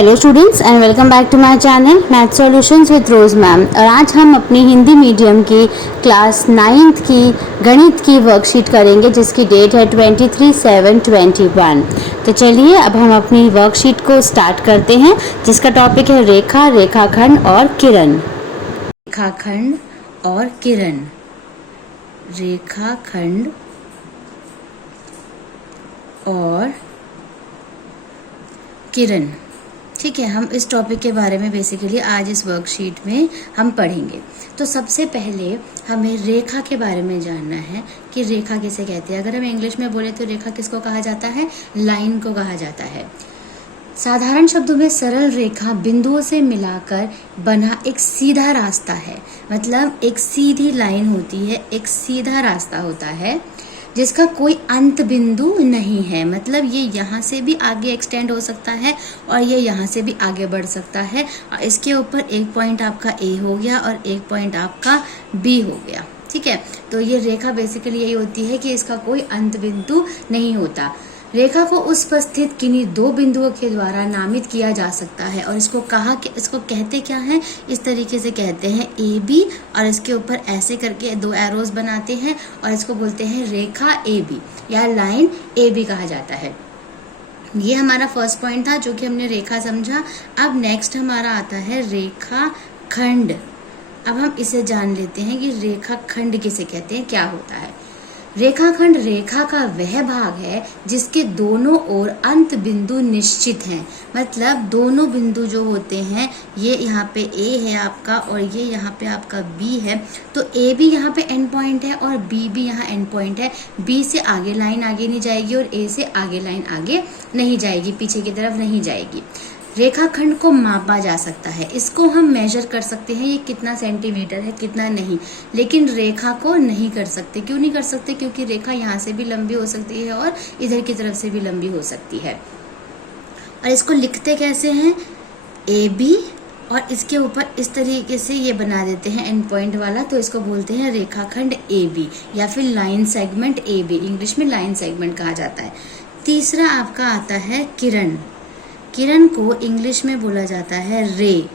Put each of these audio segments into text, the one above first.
Hello students and welcome back to my channel math solutions with Rose ma'am. और आज हम अपनी Hindi medium की क्लास 9th की गणित की वर्कशीट करेंगे जिसकी डेट है 23/7/21। तो चलिए अब हम अपनी वर्कशीट को स्टार्ट करते हैं जिसका टॉपिक है रेखा, रेखाखंड और किरण। रेखाखंड और किरण, रेखाखंड और किरण। ठीक है, हम इस टॉपिक के बारे में बेसिकली आज इस वर्कशीट में हम पढ़ेंगे। तो सबसे पहले हमें रेखा के बारे में जानना है कि रेखा किसे कहते हैं। अगर हम इंग्लिश में बोले तो रेखा किसको कहा जाता है? लाइन को कहा जाता है। साधारण शब्दों में सरल रेखा बिंदुओं से मिलाकर बना एक सीधा रास्ता है। मतलब एक सीधी लाइन होती है, एक सीधा रास्ता होता है जिसका कोई अंत बिंदु नहीं है। मतलब ये यहाँ से भी आगे एक्सटेंड हो सकता है और ये यहाँ से भी आगे बढ़ सकता है। और इसके ऊपर एक पॉइंट आपका ए हो गया और एक पॉइंट आपका बी हो गया। ठीक है, तो ये रेखा बेसिकली यही होती है कि इसका कोई अंत बिंदु नहीं होता। रेखा को उस पर स्थित किन्हीं दो बिंदुओं के द्वारा नामित किया जा सकता है और इसको कहते क्या है? इस तरीके से कहते हैं ए बी, और इसके ऊपर ऐसे करके दो एरोज बनाते हैं और इसको बोलते हैं रेखा ए बी या लाइन ए बी कहा जाता है। ये हमारा फर्स्ट पॉइंट था जो कि हमने रेखा समझा। अब नेक्स्ट हमारा आता है रेखा खंड। अब हम इसे जान लेते हैं कि रेखा खंड किसे कहते हैं, क्या होता है। रेखाखंड रेखा का वह भाग है जिसके दोनों ओर अंत बिंदु निश्चित हैं। मतलब दोनों बिंदु जो होते हैं, ये यहाँ पे ए है आपका और ये यहाँ पे आपका बी है, तो ए भी यहाँ पे एंड पॉइंट है और बी भी यहाँ एंड पॉइंट है। बी से आगे लाइन आगे नहीं जाएगी और ए से आगे लाइन आगे नहीं जाएगी, पीछे की तरफ नहीं जाएगी। रेखाखंड को मापा जा सकता है, इसको हम मेजर कर सकते हैं, ये कितना सेंटीमीटर है कितना नहीं, लेकिन रेखा को नहीं कर सकते। क्यों नहीं कर सकते? क्योंकि रेखा यहाँ से भी लंबी हो सकती है और इधर की तरफ से भी लंबी हो सकती है। और इसको लिखते कैसे हैं? ए बी, और इसके ऊपर इस तरीके से ये बना देते हैं एंड पॉइंट वाला, तो इसको बोलते हैं रेखाखंड ए बी या फिर line segment A B. English में लाइन सेगमेंट कहा जाता है। तीसरा आपका आता है किरण। किरण को इंग्लिश में बोला जाता है रे।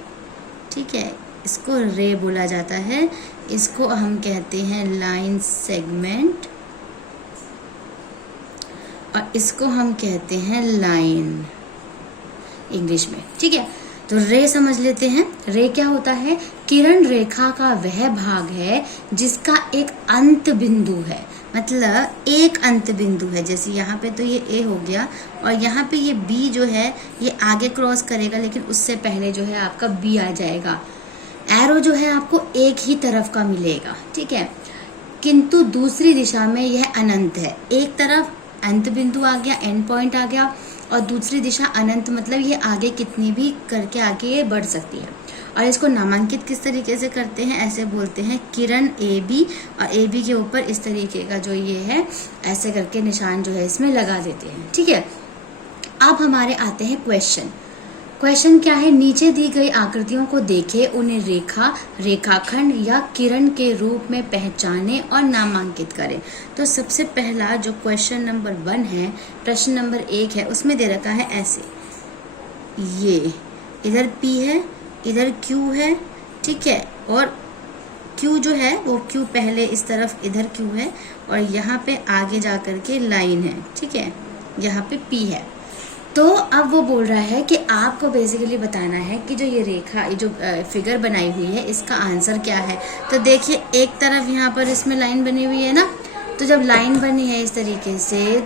ठीक है, इसको रे बोला जाता है। इसको हम कहते हैं लाइन सेगमेंट और इसको हम कहते हैं लाइन इंग्लिश में। ठीक है, तो रे समझ लेते हैं। रे क्या होता है? किरण रेखा का वह भाग है जिसका एक अंत बिंदु है। मतलब एक अंत बिंदु है। जैसे यहाँ पे तो ये ए हो गया और यहाँ पे ये बी जो है ये आगे क्रॉस करेगा, लेकिन उससे पहले जो है आपका बी आ जाएगा। एरो जो है आपको एक ही तरफ का मिलेगा। ठीक है, किंतु दूसरी दिशा में यह अनंत है। एक तरफ अंत बिंदु आ गया, एंड पॉइंट आ गया, और दूसरी दिशा अनंत, मतलब ये आगे कितनी भी करके आगे ये बढ़ सकती है। और इसको नामांकित किस तरीके से करते हैं? ऐसे बोलते हैं किरण ए बी, और ए बी के ऊपर इस तरीके का जो ये है ऐसे करके निशान जो है इसमें लगा देते हैं। ठीक है, अब हमारे आते हैं क्वेश्चन। क्वेश्चन क्या है? नीचे दी गई आकृतियों को देखें, उन्हें रेखा, रेखाखंड या किरण के रूप में पहचानें और नामांकित करें। तो सबसे पहला जो क्वेश्चन नंबर 1 है, प्रश्न नंबर 1 है, उसमें दे रखा है ऐसे, ये इधर P है, इधर Q है। ठीक है, और Q जो है वो Q पहले इस तरफ इधर Q है और यहाँ पे आगे जा करके लाइन है। ठीक है, यहाँ पे P है। तो अब वो बोल रहा है कि आपको बेसिकली बताना है कि जो ये रेखा, ये जो फिगर बनाई हुई है, इसका आंसर क्या है। तो देखिए एक तरफ यहाँ पर इसमें लाइन बनी हुई है ना, तो जब लाइन बनी है इस तरीके से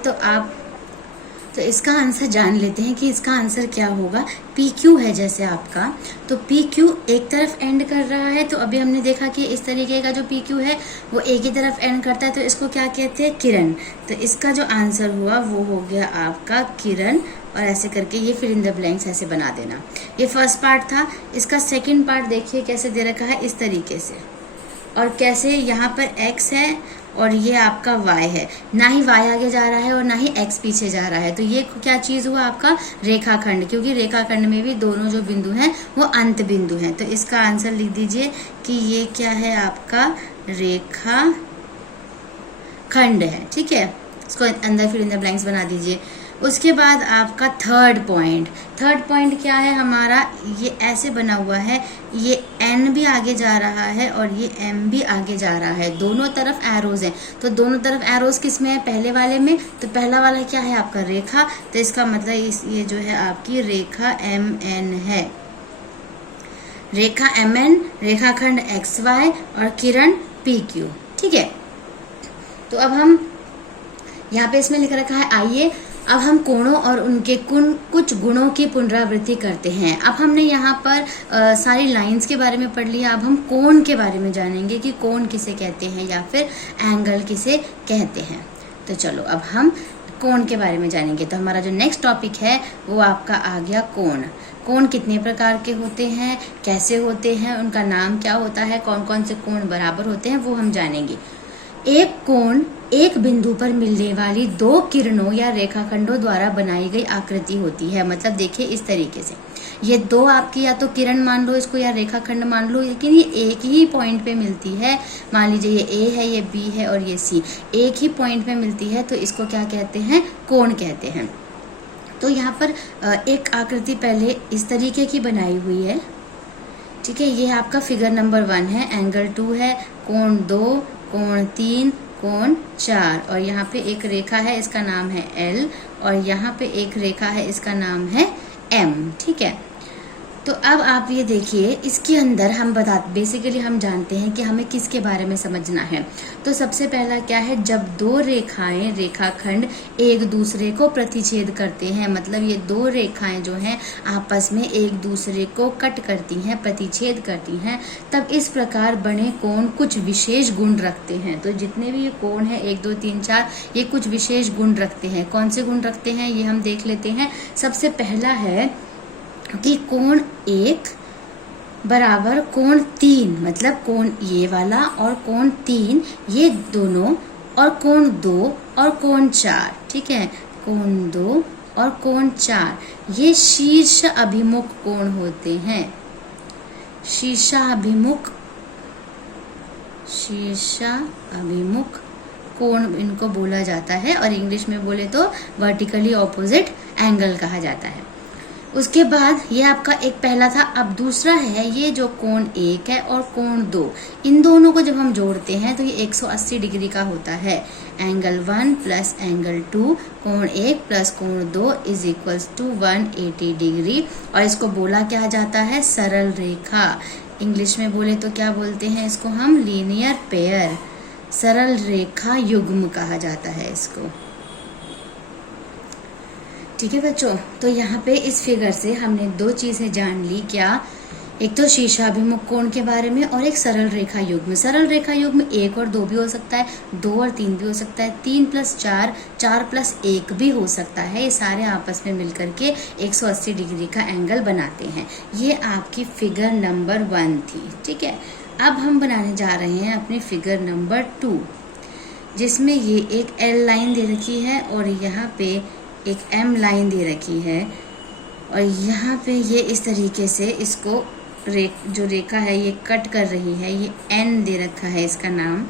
तो इसका आंसर जान लेते हैं कि इसका आंसर क्या होगा। पी क्यू है जैसे आपका, तो पी क्यू एक तरफ एंड कर रहा है। तो अभी हमने देखा कि इस तरीके का जो पी क्यू है वो एक ही तरफ एंड करता है, तो इसको क्या कहते हैं? किरण। तो इसका जो आंसर हुआ वो हो गया आपका किरण। और ऐसे करके ये फिर इन द ब्लैंक्स ऐसे बना देना। ये फर्स्ट पार्ट था। इसका सेकेंड पार्ट देखिए कैसे दे रखा है, इस तरीके से, और कैसे यहाँ पर x है और ये आपका y है। ना ही y आगे जा रहा है और ना ही x पीछे जा रहा है। तो ये क्या चीज हुआ? आपका रेखाखंड, क्योंकि रेखाखंड में भी दोनों जो बिंदु हैं वो अंत बिंदु हैं। तो इसका आंसर लिख दीजिए कि ये क्या है? आपका रेखाखंड है। ठीक है, इसको अंदर फिर इन द ब्लैंक्स बना दीजिए। उसके बाद आपका थर्ड पॉइंट क्या है हमारा, ये ऐसे बना हुआ है, ये एन भी आगे जा रहा है और ये एम भी आगे जा रहा है, दोनों तरफ एरोज हैं। तो दोनों तरफ एरोज किस में है, पहले वाले में। तो पहला वाला क्या है आपका रेखा, तो इसका मतलब ये जो है आपकी रेखा एम एन है, रेखा एम एन, रेखाखंड एक्स वाई और किरण पी क्यू। ठीक है, तो अब हम यहाँ पे इसमें लिख रखा है, आइए अब हम कोणों और उनके कुछ गुणों की पुनरावृत्ति करते हैं। अब हमने यहाँ पर सारी लाइंस के बारे में पढ़ लिया, अब हम कोण के बारे में जानेंगे कि कोण किसे कहते हैं या फिर एंगल किसे कहते हैं। तो चलो अब हम कोण के बारे में जानेंगे। तो हमारा जो नेक्स्ट टॉपिक है वो आपका आ गया कोण। कोण कितने प्रकार के होते हैं, कैसे होते हैं, उनका नाम क्या होता है, कौन कौन से कोण बराबर होते हैं, वो हम जानेंगे। एक कोण एक बिंदु पर मिलने वाली दो किरणों या रेखाखंडों द्वारा बनाई गई आकृति होती है। मतलब देखिए इस तरीके से, ये दो आपकी या तो किरण मान लो इसको या रेखाखंड मान लो, लेकिन ये एक ही पॉइंट पे मिलती है। मान लीजिए ये ए है, ये बी है और ये सी, एक ही पॉइंट पे मिलती है, तो इसको क्या कहते हैं, कोण कहते हैं। तो यहाँ पर एक आकृति पहले इस तरीके की बनाई हुई है। ठीक है, ये आपका फिगर नंबर 1 है, एंगल 2 है, कोण 2, कोण 3, कोण 4, और यहाँ पे एक रेखा है इसका नाम है L, और यहाँ पे एक रेखा है इसका नाम है M। ठीक है, तो अब आप ये देखिए, इसके अंदर हम बेसिकली हम जानते हैं कि हमें किसके बारे में समझना है। तो सबसे पहला क्या है, जब दो रेखाएं, रेखाखंड एक दूसरे को प्रतिच्छेद करते हैं, मतलब ये दो रेखाएं जो हैं आपस में एक दूसरे को कट करती हैं, प्रतिच्छेद करती हैं, तब इस प्रकार बने कोण कुछ विशेष गुण रखते हैं। तो जितने भी ये कोण है 1 2 3 4, ये कुछ विशेष गुण रखते हैं। कौन से गुण रखते हैं ये हम देख लेते हैं। सबसे पहला है कि कोण 1 बराबर कोण 3, मतलब कोण ये वाला और कोण 3 ये दोनों, और कोण 2 और कोण 4। ठीक है, कोण 2 और कोण 4 ये शीर्ष अभिमुख कोण होते हैं। शीर्षाभिमुख कोण इनको बोला जाता है, और इंग्लिश में बोले तो वर्टिकली ऑपोजिट एंगल कहा जाता है। उसके बाद ये आपका एक पहला था। अब दूसरा है ये जो कोण 1 है और कोण 2, इन दोनों को जब हम जोड़ते हैं तो ये 180 डिग्री का होता है। एंगल 1 प्लस एंगल 2, कोण 1 प्लस कोण 2 इज इक्वल्स टू 180 डिग्री, और इसको बोला क्या जाता है, सरल रेखा। इंग्लिश में बोले तो क्या बोलते हैं इसको हम, लीनियर पेयर, सरल रेखा युग्म कहा जाता है इसको। ठीक है बच्चों, तो यहाँ पे इस फिगर से हमने दो चीजें जान ली। क्या, एक तो शीर्षाभिमुख कोण के बारे में, और एक सरल रेखा युग्म। सरल रेखा युग्म 1 और 2 भी हो सकता है, 2 और 3 भी हो सकता है, 3 प्लस 4, 4 प्लस 1 भी हो सकता है। ये सारे आपस में मिलकर के 180 डिग्री का एंगल बनाते हैं। ये आपकी फिगर नंबर 1 थी। ठीक है, अब हम बनाने जा रहे हैं अपनी फिगर नंबर 2, जिसमें ये एक L लाइन दे रखी है और यहाँ पे एक M लाइन दे रखी है, और यहाँ पे ये इस तरीके से इसको जो रेखा है ये कट कर रही है। ये N दे रखा है इसका नाम।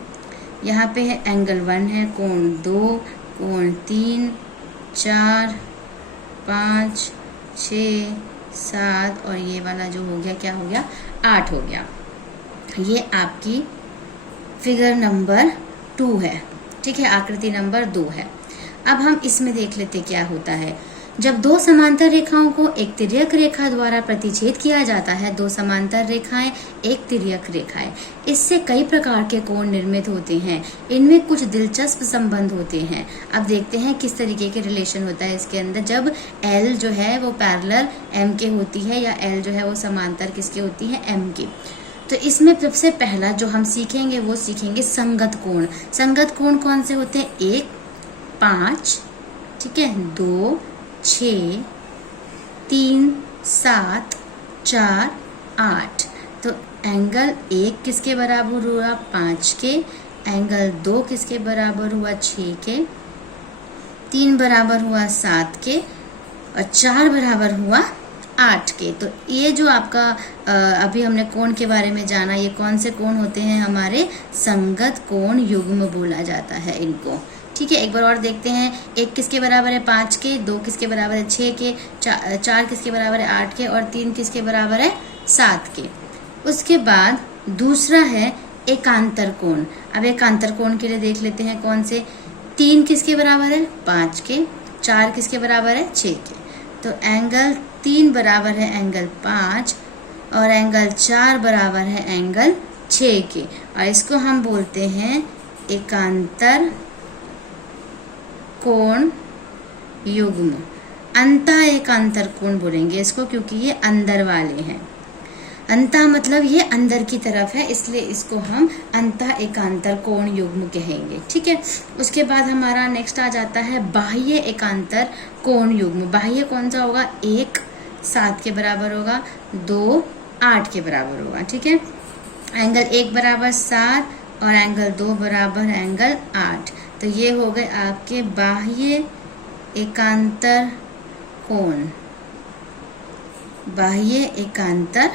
यहाँ पे है एंगल 1 है, कोण 2, कोण 3, 4, 5, 6, 7, और ये वाला जो हो गया क्या हो गया, 8 हो गया। ये आपकी फिगर नंबर 2 है। ठीक है, आकृति नंबर 2 है। अब हम इसमें देख लेते क्या होता है। जब दो समांतर रेखाओं को एक तिर्यक रेखा द्वारा प्रतिच्छेद किया जाता है, दो समांतर रेखाएं एक तिर्यक रेखाएं, इससे कई प्रकार के कोण निर्मित होते हैं। इनमें कुछ दिलचस्प संबंध होते हैं। अब देखते हैं किस तरीके के रिलेशन होता है इसके अंदर। जब L जो है वो पैरेलल M के होती है, या L जो है वो समांतर किसके होती है, M की। तो इसमें सबसे पहला जो हम सीखेंगे वो सीखेंगे संगत कोण। संगत कोण कौन से होते हैं, 1, 5, ठीक है, 2, 6, 3, 7, 4, 8। तो एंगल 1 किसके बराबर हुआ, 5 के। एंगल 2 किसके बराबर हुआ, 6 के। 3 बराबर हुआ 7 के, और 4 बराबर हुआ 8 के। तो ये जो आपका अभी हमने कोण के बारे में जाना, ये कौन से कोण होते हैं हमारे, संगत कोण युग्म बोला जाता है इनको। ठीक है, एक बार और देखते हैं। 1 किसके बराबर है 5 के, 2 किसके बराबर है 6 के, 4 किसके बराबर है 8 के और 3 किसके बराबर है 7 के। उसके बाद दूसरा है एकांतर कोण। अब एकांतर कोण के लिए देख लेते हैं कौन से। 3 किसके बराबर है 5 के, 4 किसके बराबर है 6 के। तो एंगल 3 बराबर है एंगल 5 और एंगल 4 बराबर है एंगल 6 के, और इसको हम बोलते हैं एकांतर कोण युग्म। अंतः एकांतर कोण बोलेंगे इसको, क्योंकि ये अंदर वाले हैं। अंतः मतलब ये अंदर की तरफ है, इसलिए इसको हम अंतः एकांतर कोण युग्म कहेंगे। ठीक है, उसके बाद हमारा नेक्स्ट आ जाता है बाह्य एकांतर कोण युग्म। बाह्य कौन सा होगा, 1 7 के बराबर होगा, 2 8 के बराबर होगा। ठीक है, एंगल 1 बराबर 7 और एंगल 2 बराबर एंगल 8। तो ये हो गए आपके बाह्य एकांतर कोण, बाह्य एकांतर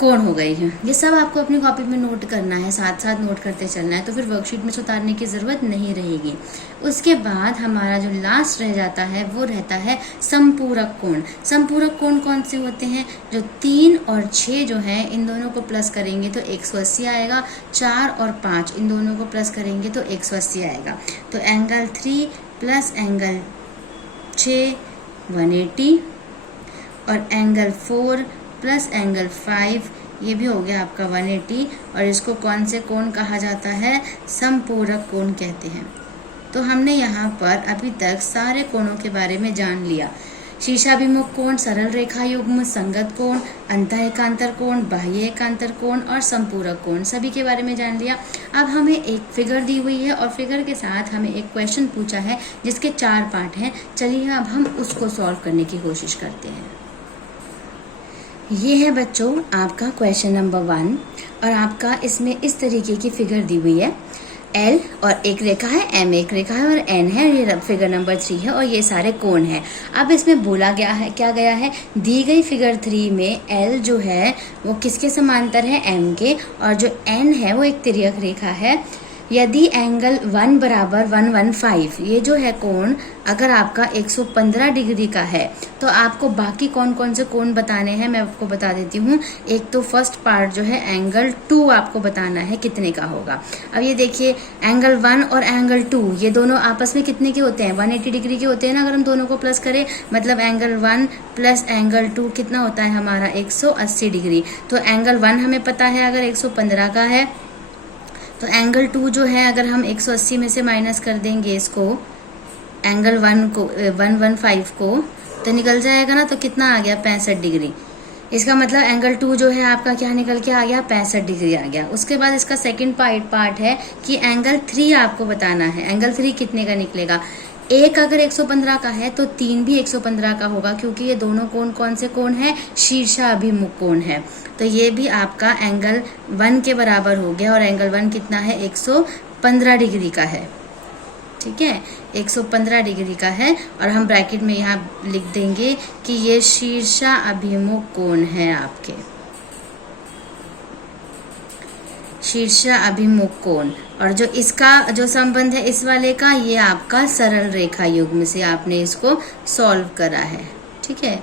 कोण हो गई है। ये सब आपको अपनी कॉपी में नोट करना है, साथ साथ नोट करते चलना है, तो फिर वर्कशीट में उतारने की जरूरत नहीं रहेगी। उसके बाद हमारा जो लास्ट रह जाता है वो रहता है संपूरक कोण। संपूरक कोण कौन से होते हैं, जो 3 और 6 जो है इन दोनों को प्लस करेंगे तो 180 आएगा, 4 और 5 इन दोनों को प्लस करेंगे तो 180 आएगा। तो एंगल 3 प्लस एंगल 6 180 और एंगल 4 प्लस एंगल 5 ये भी हो गया आपका 180, और इसको कौन से कोण कहा जाता है, संपूरक कोण कहते हैं। तो हमने यहाँ पर अभी तक सारे कोणों के बारे में जान लिया। शीर्षाभिमुख कोण, सरल रेखा युग्म, संगत कोण, अंतः एकांतर कोण, बाह्य एकांतर कोण और संपूरक कोण, सभी के बारे में जान लिया। अब हमें एक फिगर दी हुई है और फिगर के साथ हमें एक क्वेश्चन पूछा है जिसके 4 पार्ट हैं। चलिए अब हम उसको सॉल्व करने की कोशिश करते हैं। ये है बच्चों आपका क्वेश्चन नंबर 1, और आपका इसमें इस तरीके की फिगर दी हुई है। L और एक रेखा है, M एक रेखा है और N है, ये फिगर नंबर 3 है और ये सारे कोण हैं। अब इसमें बोला गया है, क्या गया है, दी गई फिगर 3 में L जो है वो किसके समांतर है, M के, और जो N है वो एक तिर्यक रेखा है। यदि एंगल 1 बराबर 115, ये जो है कोण अगर आपका 115 डिग्री का है, तो आपको बाकी कौन कौन से कोण बताने हैं मैं आपको बता देती हूँ। एक तो फर्स्ट पार्ट जो है एंगल 2 आपको बताना है कितने का होगा। अब ये देखिए एंगल 1 और एंगल 2 ये दोनों आपस में कितने के होते हैं, 180 डिग्री के होते हैं ना। अगर हम दोनों को प्लस करें मतलब एंगल 1 प्लस एंगल 2 कितना होता है हमारा 180 डिग्री। तो एंगल 1 हमें पता है अगर 115 का है, तो एंगल 2 जो है अगर हम 180 में से माइनस कर देंगे इसको, एंगल 1 को 115 को, तो निकल जाएगा ना, तो कितना आ गया 65 डिग्री। इसका मतलब एंगल 2 जो है आपका क्या निकल के आ गया, 65 डिग्री आ गया। उसके बाद इसका सेकंड पार्ट है कि एंगल 3 आपको बताना है। एंगल 3 कितने का निकलेगा, एक अगर 115 का है तो 3 भी 115 का होगा, क्योंकि ये दोनों कोण कौन से कोण है, शीर्षाभिमुख कोण है। तो ये भी आपका एंगल 1 के बराबर हो गया, और एंगल 1 कितना है 115 डिग्री का है। ठीक है, 115 डिग्री का है, और हम ब्रैकेट में यहाँ लिख देंगे कि ये शीर्षाभिमुख कोण है आपके, शीर्षाभिमुख कोण। और जो इसका जो संबंध है इस वाले का, ये आपका सरल रेखा युग्म से आपने इसको सॉल्व करा है। ठीक है,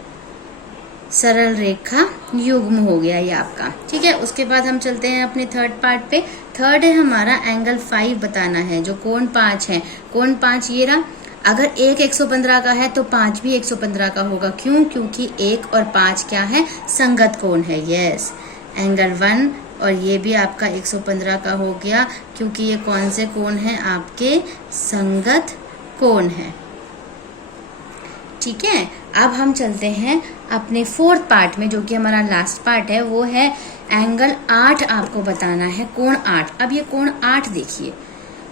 सरल रेखा युग्म हो गया ये आपका। ठीक है, उसके बाद हम चलते हैं अपने थर्ड पार्ट पे। थर्ड है हमारा एंगल 5 बताना है, जो कोण 5 है। कोण 5 ये रहा, अगर एक 115 का है तो 5 भी 115 का होगा। क्यों, क्योंकि 1 और 5 क्या है, संगत कोण है। यस, एंगल 1 और ये भी आपका 115 का हो गया, क्योंकि ये कौन से कोण है आपके, संगत कोण है। ठीक है, अब हम चलते हैं अपने फोर्थ पार्ट में, जो कि हमारा लास्ट पार्ट है। वो है एंगल 8 आपको बताना है, कोण 8। अब ये कोण 8 देखिए,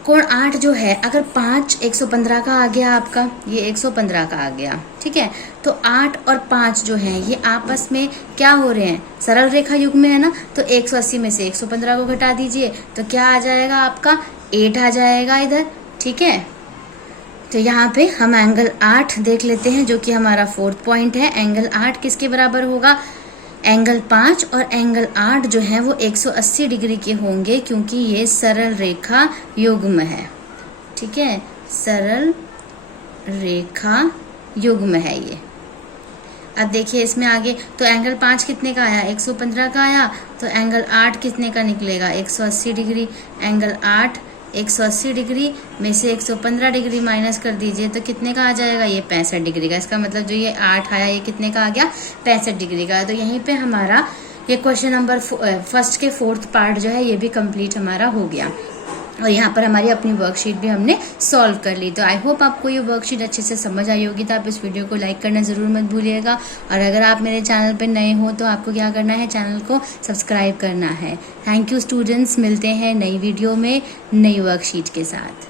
कोण 8 जो है अगर 5 115 का आ गया आपका, ये 115 का आ गया। ठीक है, तो 8 और 5 जो है ये आपस में क्या हो रहे हैं, सरल रेखा युग्म में है ना। तो 180 में से 115 को घटा दीजिए तो क्या आ जाएगा आपका, 8 आ जाएगा इधर। ठीक है, तो यहाँ पे हम एंगल 8 देख लेते हैं, जो कि हमारा फोर्थ पॉइंट है। एंगल 8 किसके बराबर होगा, एंगल 5 और एंगल 8 जो है वो 180 डिग्री के होंगे, क्योंकि ये सरल रेखा युग्म है। ठीक है, सरल रेखा युग्म है ये। अब देखिए इसमें आगे तो एंगल 5 कितने का आया, 115 का आया, तो एंगल 8 कितने का निकलेगा, 180 डिग्री। एंगल 8 180 डिग्री में से 115 डिग्री माइनस कर दीजिए तो कितने का आ जाएगा, ये 65 डिग्री का। इसका मतलब जो ये 8 आया ये कितने का आ गया, 65 डिग्री का। तो यहीं पे हमारा ये क्वेश्चन नंबर फर्स्ट के 4th पार्ट जो है ये भी कंप्लीट हमारा हो गया। और यहाँ पर हमारी अपनी वर्कशीट भी हमने सॉल्व कर ली। तो आई होप आपको ये वर्कशीट अच्छे से समझ आई होगी। तो आप इस वीडियो को लाइक करना ज़रूर मत भूलिएगा। और अगर आप मेरे चैनल पर नए हो तो आपको क्या करना है, चैनल को सब्सक्राइब करना है। थैंक यू स्टूडेंट्स, मिलते हैं नई वीडियो में नई वर्कशीट के साथ।